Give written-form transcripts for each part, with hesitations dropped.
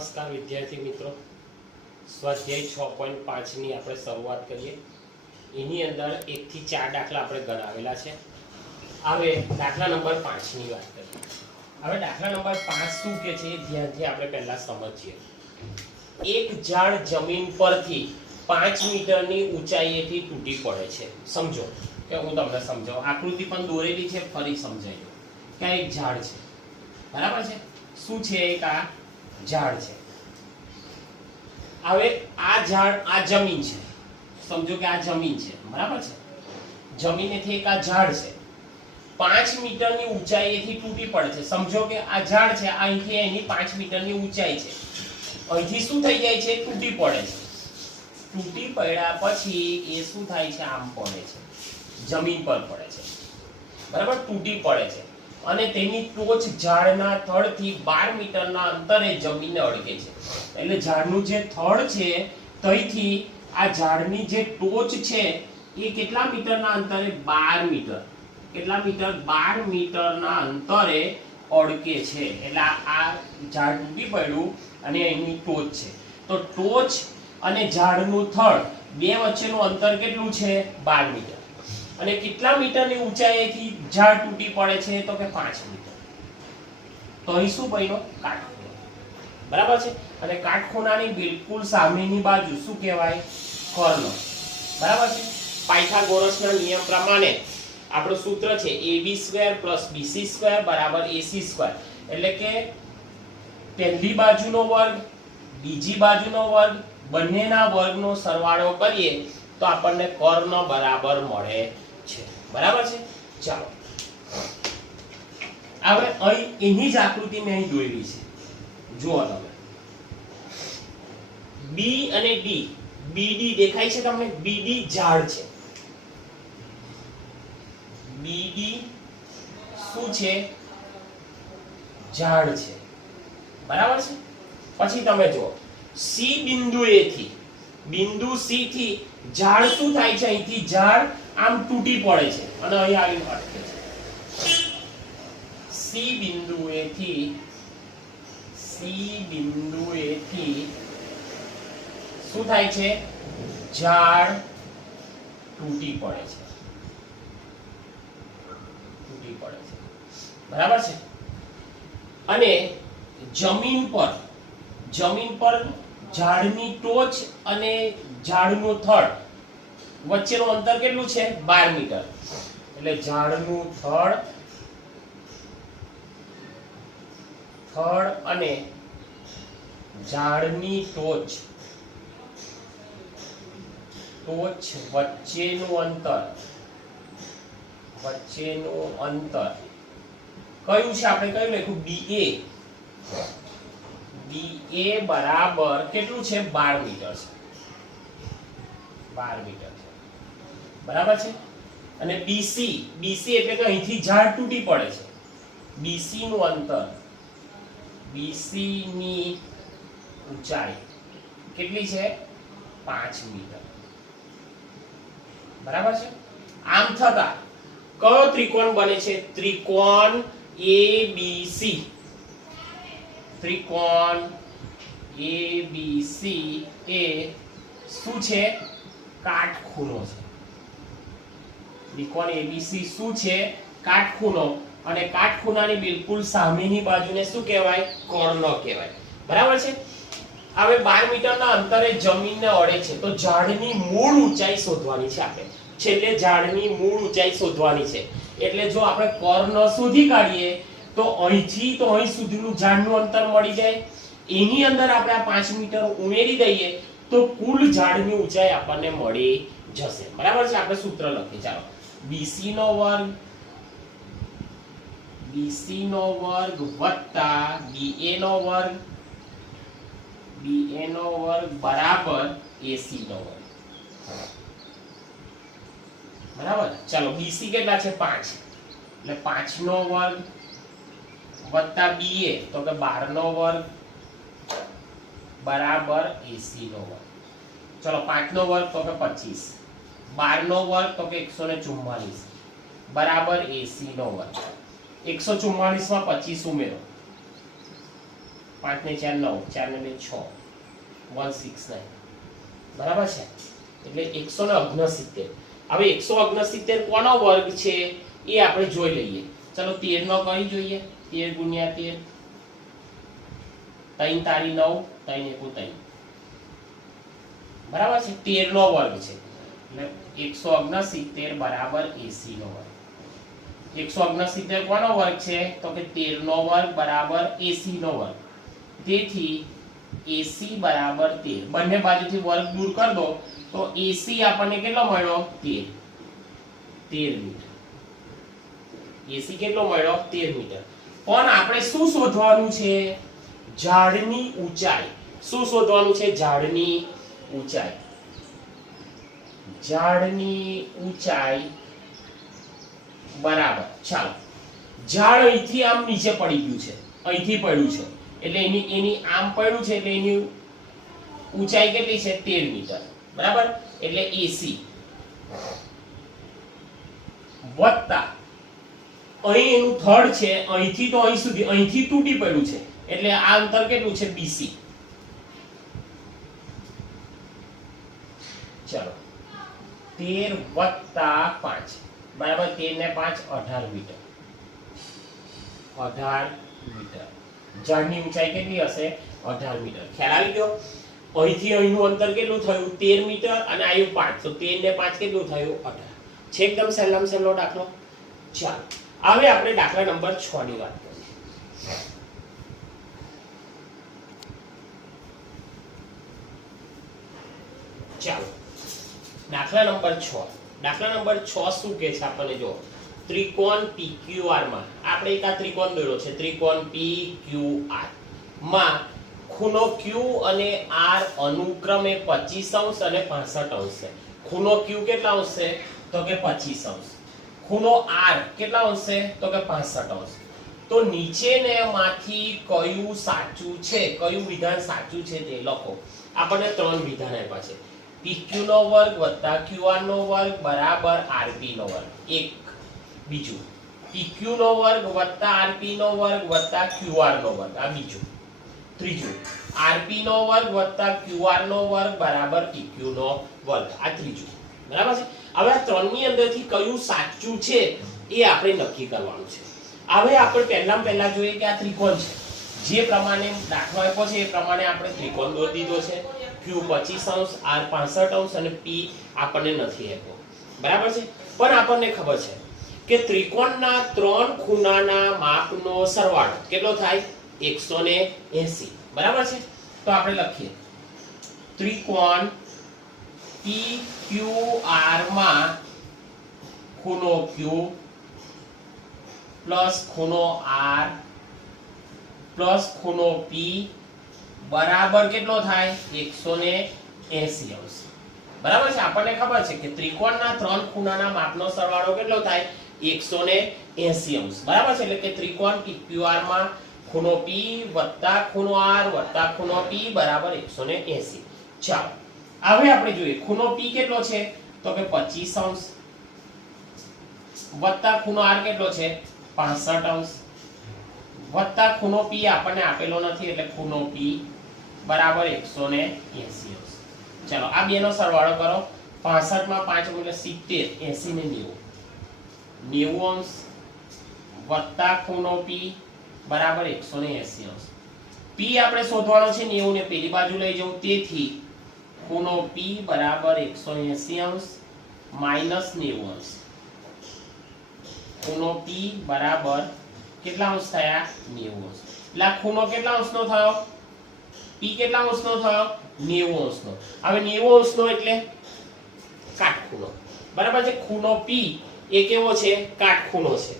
નમસ્કાર વિદ્યાર્થી મિત્રો, સ્વાધ્યાય 6.5 ની આપણે શરૂઆત કરીએ. એની અંદર 1 થી 4 દાખલા આપણે ગણાવેલા છે. હવે દાખલા નંબર 5 ની વાત કરીએ. હવે દાખલા નંબર 5 શું કે છે એ ધ્યાનથી આપણે પહેલા સમજીએ. એક ઝાડ જમીન પરથી 5 મીટરની ઊંચાઈએથી તૂટી પડે છે. સમજો કે હું તમને સમજાવું, આકૃતિ પણ દોરેલી છે, ફરી સમજાવી દઉં કે આ એક ઝાડ છે, બરાબર છે. શું છે? એક આ ઝાડ છે. હવે આ ઝાડ, આ જમીન છે, સમજો કે આ જમીન છે, બરાબર છે. જમીનેથી એક આ ઝાડ છે, 5 મીટરની ઊંચાઈએથી તૂટી પડે છે. સમજો કે આ ઝાડ છે, અહીંથી એની 5 મીટરની ઊંચાઈ છે. અહીંથી શું થઈ જાય છે? તૂટી પડે છે. તૂટી પડ્યા પછી એ શું થાય છે? આમ પડે છે, જમીન પર પડે છે, બરાબર. તૂટી પડે છે અને તેની ટોચ ઝાડના થડથી 12 મીટરના અંતરે જમીનને અડકે છે. એટલે ઝાડનું જે થડ છે ત્યાંથી આ ઝાડની જે ટોચ છે એ કેટલા મીટરના અંતરે? 12 મીટર. કેટલા મીટર? 12 મીટરના અંતરે અડકે છે. એટલે આ ઝાડ તૂટી પડ્યું અને એની ટોચ છે. તો ટોચ અને ઝાડનું થડ બે વચ્ચેનું અંતર કેટલું છે? 12 મીટર. અને કેટલા મીટરની ઊંચાઈએથી ઝાડ તૂટી પડે છે? તો કે 5 મીટર. તો અહીં શું બન્યો? કાટખૂણો, બરાબર છે. અને કાટખૂણાની બિલકુલ સામેની બાજુ શું કહેવાય? કર્ણ, બરાબર છે. પાયથાગોરસના નિયમ પ્રમાણે આપણું સૂત્ર છે ab² + bc² = ac². એટલે કે પહેલી બાજુનો વર્ગ, બીજી બાજુનો વર્ગ, બંનેના વર્ગનો સરવાળો કરીએ તો આપણને કર્ણ બરાબર મળે છે, બરાબર છે. ચાલો હવે અહીં એની જ આકૃતિ મેં અહીં દોરેલી છે. જુઓ તમે, બી અને ડી, બીડી દેખાય છે તમને? બીડી ઝાડ છે. બીડી શું છે? ઝાડ છે, બરાબર છે. પછી તમે જુઓ, સી બિંદુએથી, બિંદુ સી થી ઝાડ શું થાય છે? અહીંથી ઝાડ આમ તૂટી પડે છે અને અહીં આવીને અટકે છે. સી બિંદુએથી શું થાય છે? ઝાડ તૂટી પડે છે, બરાબર છે. અને જમીન પર ઝાડની ટોચ અને ઝાડનું થડ વચ્ચેનું અંતર કેટલું છે? 12 મીટર. એટલે ઝાડનું થડ અને ઝાડની ટોચ વચ્ચેનું અંતર કયું છે? આપણે કયું લખ્યું? BA બરાબર કેટલું છે? 12 મીટર છે. 12 મીટર છે, બરાબર છે. અને BC એટલે કે અહીંથી ઝાડ તૂટી પડે છે. BC નું અંતર, BC ની ઊંચાઈ કેટલી છે? 5 મીટર, બરાબર છે. આમ થતા કયો ત્રિકોણ બને છે? ત્રિકોણ ABC. ત્રિકોણ ABC એ શું છે? કાટખૂણો છે. ત્રિકોણ ABC શું છે? કાટખૂણો. અને કાટખૂણાની બિલકુલ સામેની બાજુને શું કહેવાય? કર્ણ કહેવાય, બરાબર છે. હવે 12 મીટરના અંતરે જમીનને અડે છે તો ઝાડની મૂળ ઊંચાઈ શોધવાની છે. આપણે છેલ્લે ઝાડની મૂળ ઊંચાઈ શોધવાની છે. એટલે જો આપણે કર્ણ શોધી કાઢીએ તો અહીંથી તો અહીં સુધીનું ઝાડનું અંતર મળી જાય. એની અંદર આપણે આ 5 મીટર ઉમેરી દઈએ તો કુલ ઝાડની ઊંચાઈ આપણને મળી જશે, બરાબર છે. આપણે સૂત્ર લખીએ. ચાલો, BC નો વર્ગ વત્તા BA નો વર્ગ બરાબર AC નો વર્ગ, બરાબર. ચાલો, BC કેટલા છે? 5. એટલે 5 નો વર્ગ વત્તા BA તો કે 12 નો વર્ગ બરાબર AC નો વર્ગ. ચલો, 5 નો વર્ગ તો કે 25, 12 નો વર્ગ તો કે 144 બરાબર AC નો વર્ગ. 144 માં 25 ઉમેરો 5 ને 4 9, 4 ને 2 6, 169 બરાબર છે. એટલે 169. હવે 169 કોનો વર્ગ છે એ આપણે જોઈ લઈએ. ચલો 13 નો કરી જોઈએ. 13 ગુણ્યા 13, 3 તારી 9, 3 એકુ 3 બરાબર છે. 13 નો વર્ગ છે એટલે 169 બરાબર 80 નો વર્ગ. 169 કોનો વર્ગ છે તો કે 13 નો વર્ગ બરાબર 80 નો વર્ગ. તેથી 80 બરાબર 13. બંને બાજુથી વર્ગ દૂર કરી દો તો 80 આપણને કેટલો મળ્યો 13 મીટર. 80 કેટલો મળ્યો 13 મીટર. પણ આપણે શું શોધવાનું છે? ઝાડની ઊંચાઈ. શું શોધવાનું છે? ઝાડની ઊંચાઈ. ઝાડની ઊંચાઈ બરાબર. ચાલો, ઝાડ અહીંથી આમ નીચે પડી ગયું છે, અહીંથી પડ્યું છે એટલે એની આમ પડ્યું છે એટલે એની ઊંચાઈ કેટલી છે 13 મીટર બરાબર. એટલે 80 વત્તા અહીં એનું થડ છે, અહીંથી તો અહીં સુધી, અહીંથી તૂટી પડ્યું છે એટલે આ અંતર કેટલું છે BC. ચલો 13 વત્તા 5 બરાબર 13 ને 5 18 મીટર. 18 મીટર. ઝાડની ઊંચાઈ કેટલી હશે 18 મીટર. ખ્યાલ આવી ગયો? અહીંથી અહીંનું અંતર કેટલું થયું 13 મીટર અને આવ્યું 5, તો 13 ને 5 કેટલું થયું 18. છે એકદમ સહેલામાં સહેલો દાખલો. ચાલો હવે આપણે દાખલા નંબર 6 ની વાત કરીએ. ચાલો દાખલા નંબર 6. દાખલા નંબર 6 શું કહે છે આપણને? જો ત્રિકોણ PQR માં આપણે એક આ ત્રિકોણ દોર્યો છે, ત્રિકોણ PQR માં ખૂણો Q અને R અનુક્રમે 25° અને 65° છે. ખૂણો Q કેટલા અંશ છે તો કે 25°. ખૂણો R કેટલા અંશ છે તો કે 65°. તો નીચેનામાંથી કયું સાચું છે, કયું વિધાન સાચું છે તે લખો. આપણને 3 વિધાન આપ્યા છે. PQ નો વર્ગ વત્તા QR નો વર્ગ બરાબર RP નો વર્ગ. એક. બીજું PQ નો વર્ગ વત્તા RP નો વર્ગ વત્તા QR નો વર્ગ. આ બીજું. ત્રીજું RP નો વર્ગ વત્તા QR નો વર્ગ બરાબર PQ નો વર્ગ. આ ત્રીજું. બરાબર છે. હવે આ ત્રણની અંદરથી કયું સાચું છે એ આપણે નક્કી કરવાનું છે. હવે આપણે પહેલા જોઈએ કે આ ત્રિકોણ છે. જે પ્રમાણે દાખલો આપ્યો છે એ પ્રમાણે આપણે ત્રિકોણ દોરી દીધો છે. Q 25°, R 65° અને P આપણને નથી આપ્યો. બરાબર છે. પણ આપણને ખબર છે કે ત્રિકોણના 3 ખૂણાના માપનો સરવાળો કેટલો થાય 180. બરાબર છે. તો આપણે લખીએ ત્રિકોણ PQR માં ખૂણો Q પ્લસ ખૂણો R પ્લસ ખૂણો P બરાબર કેટલો થાય 180°. બરાબર છે. આપણને ખબર છે કે ત્રિકોણના 3 ખૂણાના માપનો સરવાળો કેટલો થાય 180°. બરાબર છે. એટલે કે ત્રિકોણ PQR માં ખૂણો P વત્તા ખૂણો R વત્તા ખૂણો P બરાબર 180. ચાલો હવે આપણે જોઈએ ખૂણો P કેટલો છે તો કે 25° વત્તા ખૂણો R કેટલો છે 65° વત્તા ખૂણો P આપણને આપેલો નથી એટલે ખૂણો P બરાબર 180°. ચલો આ બેનો સરવાળો કરો. 65 માં 5 એટલે 70, 80 ને 90, 90° વત્તા ખૂણો P બરાબર 180°. P આપણે શોધવાનો છે 90 ને પેલી બાજુ લઈ જવું. તેથી ખૂણો P બરાબર 180° માઈનસ 90°. ખૂણો P બરાબર કેટલા અંશ થયા 90°. એટલે આ ખૂણો કેટલા અંશનો થયો? P કેટલા અંશનો થયો 90 અંશનો. હવે 90 અંશનો એટલે કાટખૂણો. બરાબર છે. ખૂણો P એ કેવો છે? કાટખૂણો છે.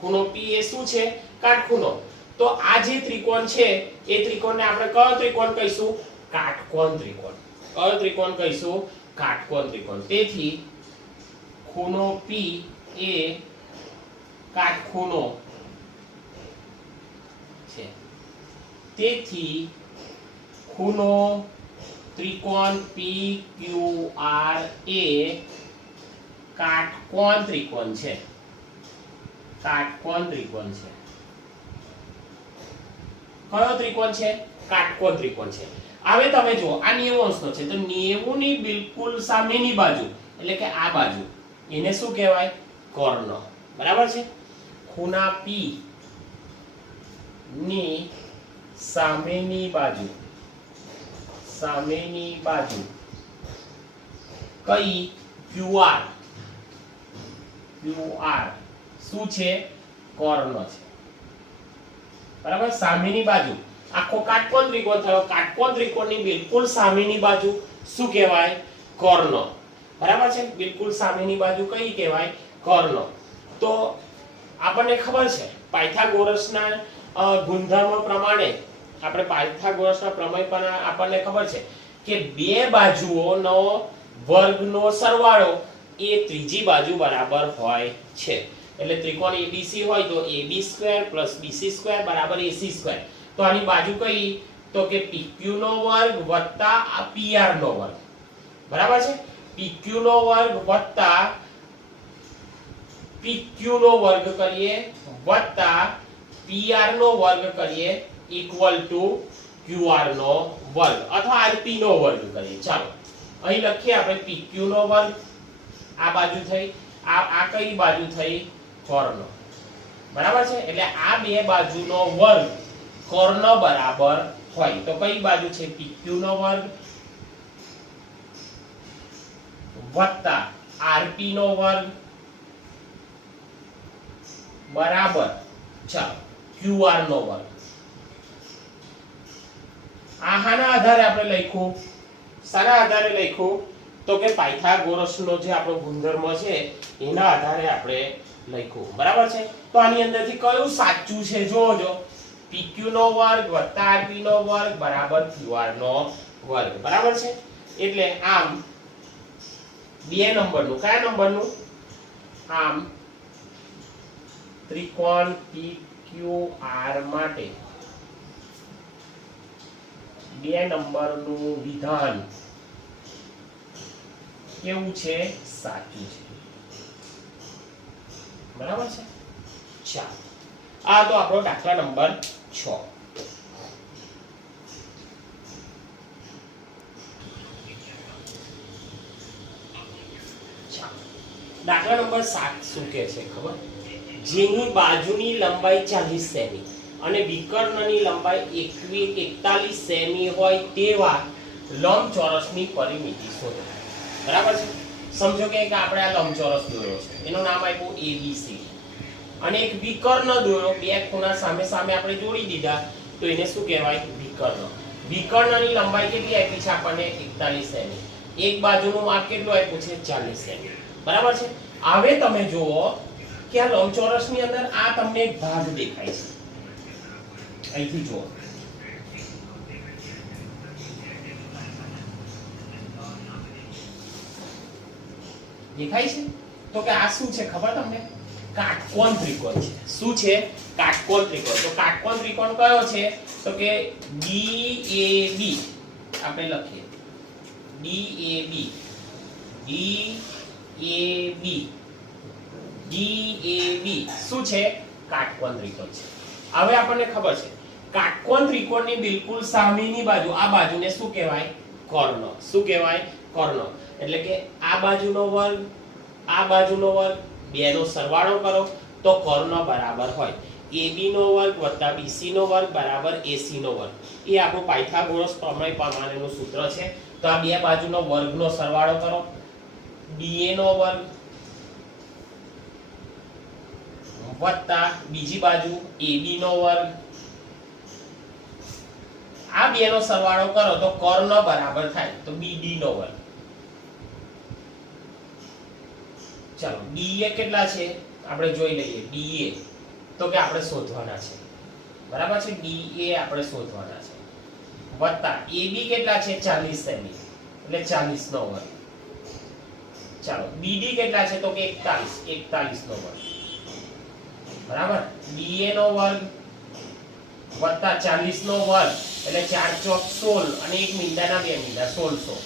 ખૂણો P એ શું છે? કાટખૂણો. તો આ જે ત્રિકોણ છે એ ત્રિકોણને આપણે કયો ત્રિકોણ કહીશું? કાટકોણ ત્રિકોણ. કયો ત્રિકોણ કહીશું? કાટકોણ ત્રિકોણ. તેથી ખૂણો P એ કાટખૂણો છે. તેથી ખૂણો ત્રિકોણ PQR એ કાટકોણ ત્રિકોણ છે. કાટકોણ ત્રિકોણ છે. કયો ત્રિકોણ છે? કાટકોણ ત્રિકોણ છે. હવે તમે જુઓ આ 90 અંશનો છે તો 90 ની બિલકુલ સામેની બાજુ એટલે કે આ બાજુ એને શું કહેવાય? કર્ણ. બરાબર છે. ખૂણા P ની સામેની બાજુ કઈ? QR. શું છે? કર્ણ છે. બરાબર. સામેની બાજુ આખો કાટકોણ ત્રિકોણ થયો. કાટકોણ ત્રિકોણની બિલકુલ સામેની બાજુ શું કહેવાય? કર્ણ. બરાબર છે. બિલકુલ સામેની બાજુ કઈ કહેવાય? કર્ણ. તો આપણને ખબર છે પાયથાગોરસના ગુણધર્મ પ્રમાણે આપણે પાયથાગોરસના પ્રમેય પર આપણને ખબર છે કે બે બાજુઓનો વર્ગનો સરવાળો એ ત્રીજી બાજુ બરાબર હોય છે. એટલે ત્રિકોણ ABC હોય તો AB² + BC² = AC². તો આની બાજુ કઈ? તો કે PQ નો વર્ગ વત્તા આ PR નો વર્ગ. બરાબર છે. PQ નો વર્ગ વત્તા PQ નો વર્ગ કરીએ વત્તા PR નો વર્ગ કરીએ ઇક્વલ ટુ QR નો વર્ગ અથવા RP નો વર્ગ કરીએ. ચાલો અહીં લખીએ આપણે PQ નો વર્ગ આ બાજુ થઈ આ કઈ બાજુ થઈ? કર્ણ. બરાબર છે. એટલે આ બે બાજુનો વર્ગ કર્ણ બરાબર હોય તો કઈ બાજુ છે? PQ નો વર્ગ વત્તા RP નો વર્ગ બરાબર ચાલો QR નો વર્ગ. આના આધારે આપણે લખ્યું. શાના આધારે લખ્યું? તો કે પાયથાગોરસનો જે આપણો ગુણધર્મ છે એના આધારે આપણે લખ્યું. બરાબર છે. તો આની અંદરથી કયું સાચું છે જોજો. PQ નો વર્ગ વત્તા RP નો વર્ગ બરાબર QR નો વર્ગ. બરાબર છે. એટલે આમ 2 નંબરનું કયા નંબરનું? આમ ત્રિકોણ PQR માટે 2 નંબરનું વિધાન કેવું છે? સાચું છે. બરાબર છે. ચાલો આ તો આપણો દાખલા નંબર 6. દાખલા નંબર 7 શું કહે છે ખબર? જેની બાજુની લંબાઈ 40 સેમી અને વિકર્ણની લંબાઈ 41 સેમી હોય તેવા લંબચોરસની પરિમિતિ શોધો. બરાબર છે. સમજો કે આપણે આ લંબચોરસ દોર્યો છે એનું નામ આપ્યું ABC અને એક વિકર્ણ દોર્યો. બે ખૂણા સામે સામે આપણે જોડી દીધા તો એને શું કહેવાય? વિકર્ણ. વિકર્ણની લંબાઈ કેટલી આપી છે આપણને? 41 સેમી. એક બાજુનું માપ કેટલું આપ્યું છે? 40 સેમી. બરાબર છે. હવે તમે જુઓ કે આ લંબચોરસની અંદર આ તમને એક ભાગ દેખાય છે. અહીંથી જુઓ દેખાય છે. તો કે આ શું છે ખબર તમને? કાટકોણ ત્રિકોણ છે. શું છે? કાટકોણ ત્રિકોણ. તો કાટકોણ ત્રિકોણ કયો છે? તો કે DAB આપણે લખીએ DAB શું છે? કાટકોણ ત્રિકોણ છે. હવે આપણને ખબર છે કાટકોણ ત્રિકોણની બિલકુલ સામેની બાજુ આ બાજુને શું કહેવાય? કર્ણ. શું કહેવાય? કર્ણ. એટલે કે આ બાજુનો વર્ગ આ બાજુનો વર્ગ બેનો સરવાળો કરો તો કર્ણ બરાબર હોય. AB નો વર્ગ વત્તા BC નો વર્ગ બરાબર AC નો વર્ગ. એ આપણું પાયથાગોરસ પ્રમેય પ્રમાણેનું સૂત્ર છે. તો આ બે બાજુનો વર્ગનો સરવાળો કરો. BA નો વર્ગ વત્તા બીજી બાજુ AB નો વર્ગ. આ બેનો સરવાળો કરો તો કર્ણ બરાબર થાય તો BD નો વર્ગ. ચાલો DA કેટલા છે આપણે જોઈ લઈએ. DA તો કે આપણે શોધવાના છે. બરાબર છે. DA આપણે શોધવાના છે વત્તા AB કેટલા છે? 40 સેમી એટલે 40 નો વર્ગ. ચાલો BD કેટલા છે? તો કે 41 નો વર્ગ. બરાબર. BA નો વર્ગ વત્તા 40 નો વર્ગ એટલે 4 ચોક 16 અને એક મીંડાના બે મીંડા 1600.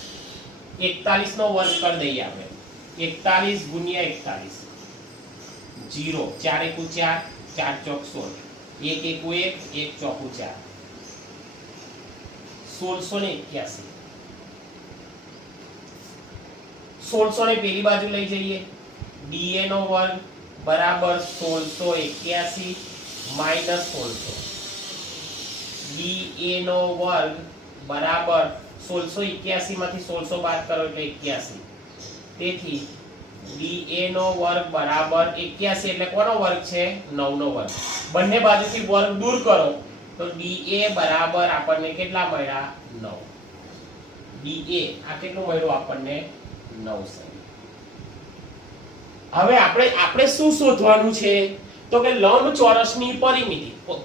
41 નો વર્ગ કરી દઈએ આપણે. 41 ગુણ્યા 41 0 4 એકુ 4 4 ચોક 16 1 એકુ 1 1 ચોકુ 4 1681 1600 ને પેલી બાજુ લઈ જઈએ dA નો વર્ગ બરાબર 1681 માઈનસ 1600 dA નો વર્ગ બરાબર 1681 માંથી 1600 બાદ કરો એટલે 81 તેથી dA નો વર્ગ બરાબર 81 એટલે કોનો વર્ગ છે 9 નો વર્ગ બંને બાજુથી વર્ગ દૂર કરો તો dA બરાબર આપણને કેટલા મળ્યા 9 dA આ કેટલું મળ્યું આપણને 9 સેમી હવે આપણે શું શોધવાનું છે તો કે લંબચોરસની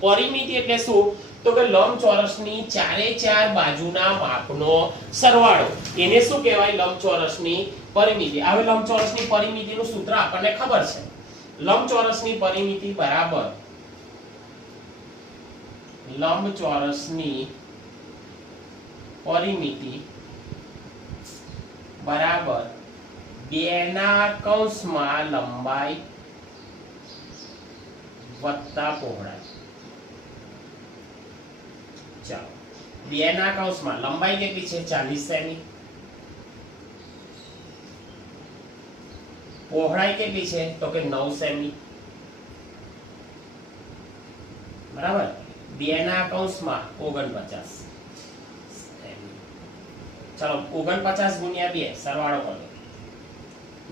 પરિમિતિ એટલે શું તો કે લંબચોરસની ચારે ચાર બાજુના માપનો સરવાળો એને શું કહેવાય લંબચોરસની પરિમિતિ હવે લંબચોરસની પરિમિતિનું સૂત્ર આપણને ખબર છે લંબચોરસની પરિમિતિ બરાબર લંબચોરસની પરિમિતિ બરાબર 2 ના કૌંસમાં લંબાઈ વત્તા પહોળાઈ ચાલો 2 ના કૌંસમાં લંબાઈ કેટલી છે 40 સેમી પહોળાઈ કેટલી છે તો કે 9 સેમી બરાબર 2 ના કૌંસમાં 49 સેમી ચાલો 49 ગુણ્યા 2 સરવાળો કરો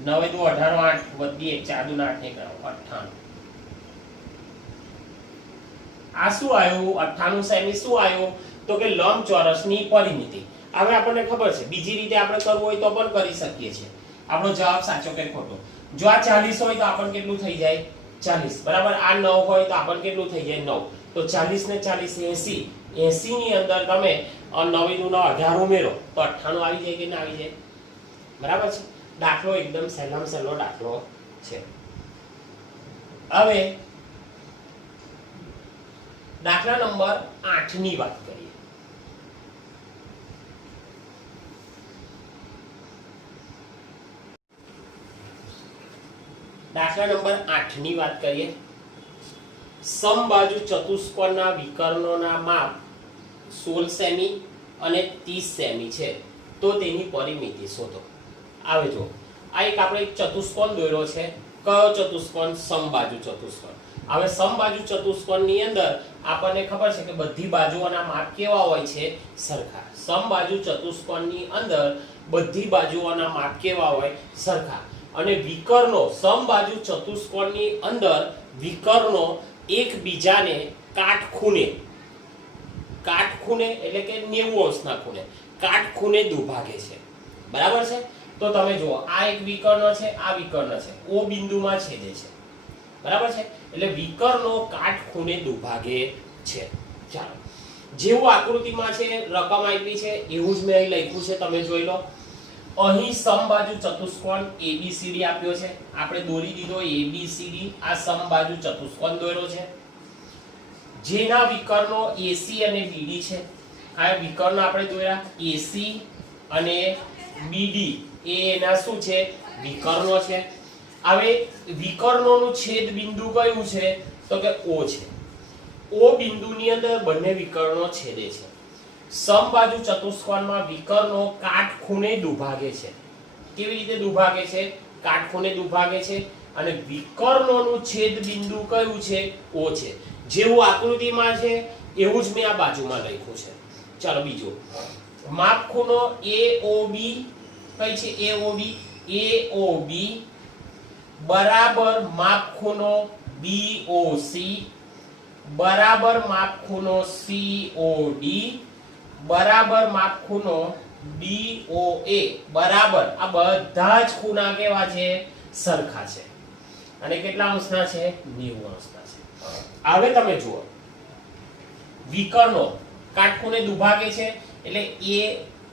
9 દુ 18 8 વધી 1 4 દુ 8 ને કરો 98 આ શું આવ્યું 98 સેમી શું આવ્યું તો કે લંબચોરસની પરિમિતિ હવે આપણને ખબર છે બીજી રીતે આપણે કરવું હોય તો પણ કરી શકીએ છીએ આપણો જવાબ સાચો કે ખોટો જો આ 40 હોય તો આપણને કેટલું થઈ જાય 40 બરાબર આ 9 હોય તો આપણને કેટલું થઈ જાય 9 તો 40 ને 40 80 80 ની અંદર તમે 9 દુ 18 ઉમેરો તો 98 આવી જાય કે ના આવી જાય બરાબર છે દાખલો એકદમ સહેલામ સહેલો દાખલો છે હવે દાખલા નંબર 8 ની વાત કરીએ દાખલા નંબર 8 ની વાત કરીએ સમબાજુ ચતુષ્કોણના વિકર્ણોના માપ 16 સેમી અને 30 સેમી છે તો તેની પરિમિતિ શોધો આવે જો આ એક આપણે એક ચતુષ્કોણ દોર્યો છે કયો ચતુષ્કોણ સમબાજુ ચતુષ્કોણ હવે સમબાજુ ચતુષ્કોણની અંદર આપણને ખબર છે કે બધી બાજુઓના માપ કેવા હોય છે સરખા સમબાજુ ચતુષ્કોણની અંદર બધી બાજુઓના માપ કેવા હોય સરખા અને વિકર્ણો સમબાજુ ચતુષ્કોણની અંદર વિકર્ણો એકબીજાને કાટખૂણે એટલે કે 90 અંશના ખૂણે કાટખૂણે દુભાગે છે બરાબર છે તો તમે જુઓ આ એક વિકર્ણ છે આ વિકર્ણ છે O બિંદુમાં છેદે છે બરાબર છે એટલે વિકર્ણો કાટખૂણે દુભાગે છે ચાલો જેવું આકૃતિમાં છે રકમ આપી છે એવું જ મેં અહીં લખ્યું છે તમે જોઈ લો અહીં સમબાજુ ચતુષ્કોણ ABCD આપ્યો છે આપણે દોરી દીધો ABCD આ સમબાજુ ચતુષ્કોણ દોર્યો છે જેના વિકર્ણો AC અને BD છે આ વિકર્ણ આપણે દોર્યા AC અને BD એ એના શું છે વિકર્ણો છે હવે વિકર્ણોનું છેદ બિંદુ કયું છે તો કે O છે O બિંદુની અંદર બંને વિકર્ણો છેદે છે સમબાજુ ચતુષ્કોણમાં વિકર્ણો કાટખૂણે દુભાગે છે કેવી રીતે દુભાગે છે કાટખૂણે દુભાગે છે અને વિકર્ણોનું છેદ બિંદુ કયું છે O છે જેવું આકૃતિમાં છે એવું જ મેં આ બાજુમાં લખ્યું છે ચાલો બીજું માપખૂણો AOB કઈ છે AOB બરાબર માપખૂણો BOC બરાબર માપખૂણો COD બરાબર માપખૂણો DOA બરાબર આ બધા જ ખૂણા કેવા છે સરખા છે અને કેટલા અંશના છે 90 અંશના છે હવે તમે જુઓ વિકર્ણો કાટખૂણે દુભાગે છે એટલે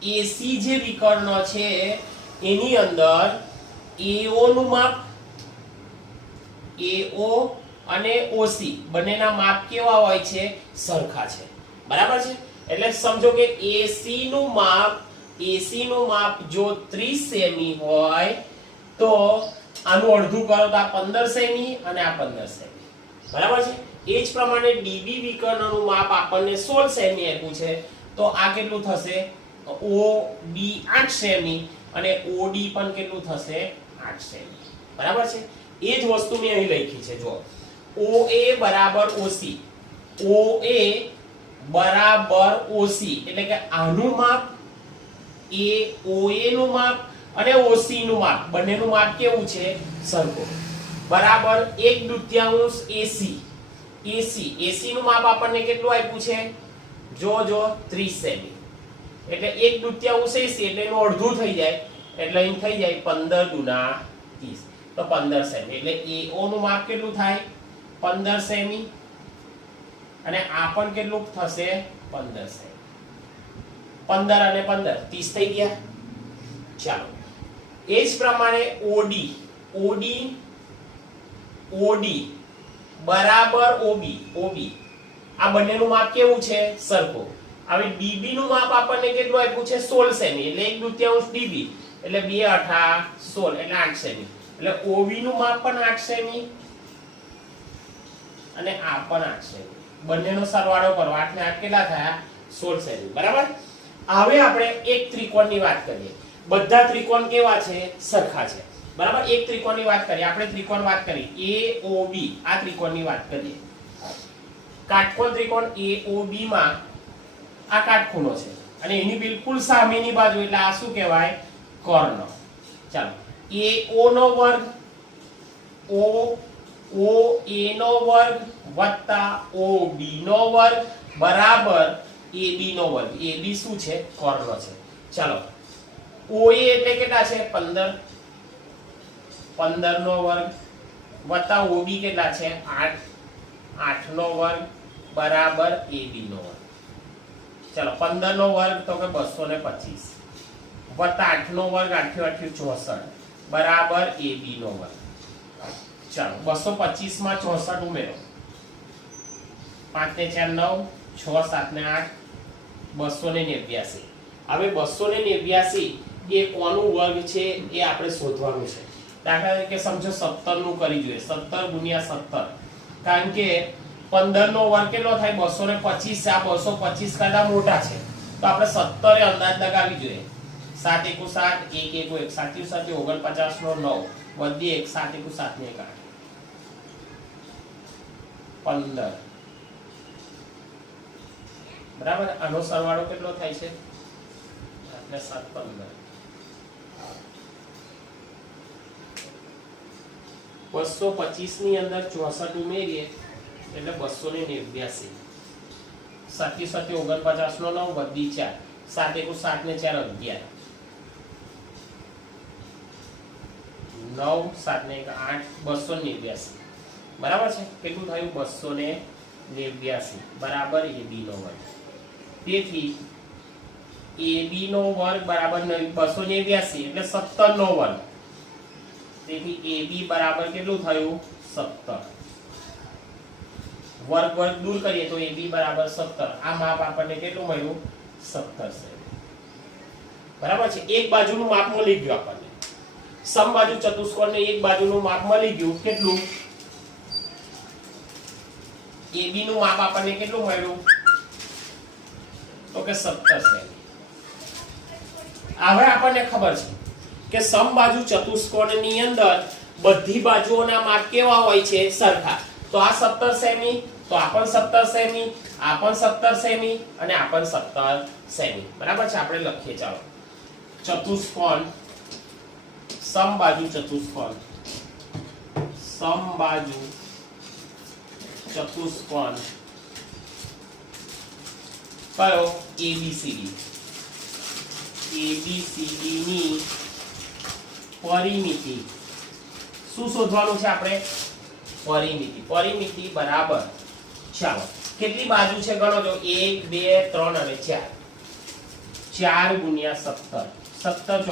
AC જે વિકર્ણ છે એની અંદર AO નું માપ AO અને OC બંનેના માપ કેવા હોય છે સરખા છે બરાબર છે એટલે સમજો કે AC નું માપ જો 30 સેમી હોય તો આનું અડધું કરો તો આ 15 સેમી અને આ 15 સેમી બરાબર છે એ જ પ્રમાણે DB વિકર્ણનું માપ આપણને 16 સેમી આપ્યું છે તો તો આ કેટલું થશે OB 8 સેમી અને OD પણ કેટલું થશે 8 સેમી. બરાબર છે. એ જ વસ્તુ મેં અહીં લખી છે. જો OA બરાબર OC, OA બરાબર OC એટલે કે આનું માપ એ OA નું માપ અને OC નું માપ બંનેનું માપ કેવું છે સરખું. બરાબર 1/2 AC, AC નું માપ આપણને કેટલું આપ્યું છે જો 30 સેમી એટલે 1/2 AC એટલે એનું અડધું થઈ જાય એટલે અહીં થઈ જાય 15 ગુણા 30 તો 15 સેમી એટલે AO નું માપ કેટલું થાય 15 સેમી અને આ પણ કેટલું થશે 15 સેમી. 15 અને 15 30 થઈ ગયા. ચાલો એ જ પ્રમાણે OD બરાબર OB આ બંનેનું માપ કેવું છે સરખું. હવે DB નું માપ આપણને કેટલું આપ્યું છે 16 સેમી એટલે 1/2 DB એટલે 2 8 16 એટલે 8 સેમી એટલે OB નું માપ પણ 8 સેમી અને આ પણ 8 સેમી બંનેનો સરવાળો કરો 8 ને 8 કેટલા થયા 16 સેમી. બરાબર. હવે આપણે એક ત્રિકોણની વાત કરીએ. બધા ત્રિકોણ કેવા છે સરખા છે. બરાબર. એક ત્રિકોણની વાત કરીએ. આપણે ત્રિકોણ વાત કરી AOB આ ત્રિકોણની વાત કરીએ. કાટકોણ ત્રિકોણ AOB માં આ કાટખૂણો છે અને એની બિલકુલ સામેની બાજુ એટલે આ શું કહેવાય કર્ણ. ચાલો AO નો વર્ગ OA નો વર્ગ વત્તા OB નો વર્ગ બરાબર AB નો વર્ગ. AB શું છે કર્ણ છે. ચાલો OA એટલે કેટલા છે 15 નો વર્ગ વત્તા OB કેટલા છે 8 નો વર્ગ બરાબર AB નો વર્ગ. ચાલો 15 નો વર્ગ તો કે 225 વત્તા 8 નો વર્ગ 8 × 8 = 64 બરાબર AB નો વર્ગ. ચાલો 225 માં 64 ઉમેરો 5 ને 4 9 6 7 ને 8 289. હવે 289 એ કોનું વર્ગ છે એ આપણે શોધવાનું છે. દાખલા તરીકે સમજો 17 નું કરી જોઈએ 17 × 17 કારણ કે 15 નો વર્ગ કેટલો થાય 225 આ 225 કરતા મોટા છે તો આપણે 17 એ અંદાજ લગાવી જોઈએ. 7 × 1 = 7 1 × 1 7 × 7 49 નો 9 વધી 1 7 × 7 ને 1 8 15. બરાબર. આનો સરવાળો કેટલો થાય છે એટલે 7 15 225 ની અંદર 64 ઉમેરીએ એટલે 289 7 × 7 = 49 નો 9 વધી 4 7 × 7 ને 4 11 9 7 ને 1 8 289. બરાબર છે. કેટલું થયું 289 બરાબર AB નો વર્ગ. તેથી AB નો વર્ગ બરાબર 289 એટલે 17 નો વર્ગ. તેથી AB બરાબર કેટલું થયું 17. વર્ગ દૂર કરીએ તો AB બરાબર 17. આ માપ આપણને કેટલું મળ્યું 17 સેમી. બરાબર છે. એક બાજુનું માપ મળી ગયું આપણને. સમબાજુ ચતુષ્કોણને એક બાજુનું માપ મળી ગયું કેટલું AB નું માપ આપણને કેટલું મળ્યું તો કે 17 સેમી. હવે આપણને ખબર છે કે સમબાજુ ચતુષ્કોણની અંદર બધી બાજુઓના માપ કેવા હોય છે સરખા. તો આ 17 સેમી તો આ પણ 17 સેમી આ પણ 17 સેમી અને આ પણ 17 સેમી. બરાબર છે. આપણે લખીએ ચાલો ચતુષ્કોણ સમબાજુ ચતુષ્કોણ કયો ABCD ની પરિમિતિ શું શોધવાનું છે આપણે પરિમિતિ બરાબર. ચાલો કેટલી બાજુ છે ગણો તો 1 2 3 અને 4 4 × 17 17 ×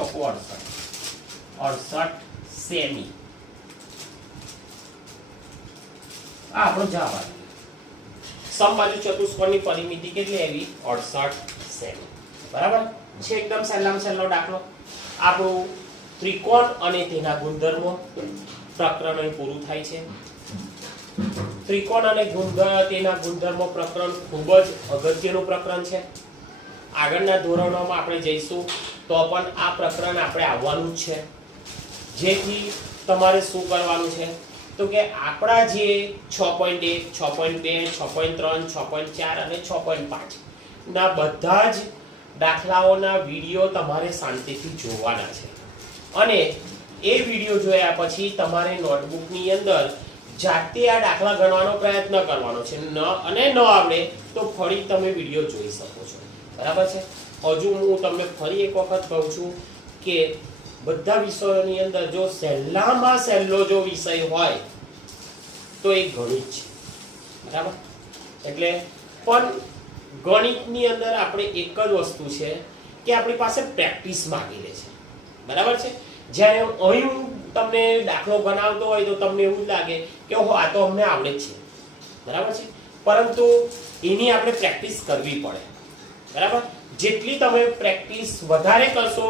68 સેમી. આ આપણો જવાબ આવ્યો. સમબાજુ ચતુષ્કોણની પરિમિતિ કેટલી આવી 68 સેમી. બરાબર છે. એકદમ સહેલામાં સહેલો દાખલો. આપણું ત્રિકોણ અને તેના ગુણધર્મો પ્રકરણ અહીં પૂરું થાય છે. ત્રિકોણ અને તેના ગુણધર્મો પ્રકરણ ખૂબ જ અગત્યનું પ્રકરણ છે. આગળના ધોરણોમાં આપણે જઈશું તો પણ આ પ્રકરણ આપણે આવવાનું જ છે, જેથી તમારે શું કરવાનું છે તો કે આપણા જે 6.1, 6.2, 6.3, 6.4 અને 6.5 ના બધા જ દાખલાઓના વિડીયો તમારે શાંતિથી જોવાના છે અને એ વિડીયો જોયા પછી તમારે નોટબુકની અંદર જાતે આ દાખલા ગણવાનો પ્રયત્ન કરવાનો છે અને ન આવડે તો ફરી તમે વિડીયો જોઈ શકો છો, બરાબર છે. હજુ હું તમને ફરી એક વખત કહું છું કે બધા વિષયોની અંદર જો સહેલામાં સહેલો જો વિષય હોય તો એ ગણિત છે, બરાબર. એટલે પણ ગણિતની અંદર આપણે એક જ વસ્તુ છે કે આપણી પાસે પ્રેક્ટિસ માંગી લે છે, બરાબર છે. જ્યારે અહીં તમને દાખલો ગણાવતો હોય તો તમને એવું લાગે કે ઓહો આ તો અમને આવડે જ છે, બરાબર છે, પરંતુ એની આપણે પ્રેક્ટિસ કરવી પડે, બરાબર. જેટલી તમે પ્રેક્ટિસ વધારે કરશો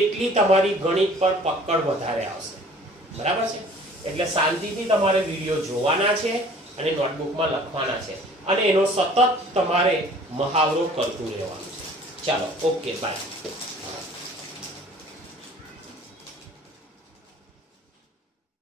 એટલી તમારી ગણિત પર પકડ વધારે આવશે, બરાબર છે. એટલે શાંતિથી તમારે વિડીયો જોવાના છે અને નોટબુકમાં લખવાના છે અને એનો સતત તમારે મહાવરો કરતું રહેવાનું છે. ચાલો, ઓકે, બાય.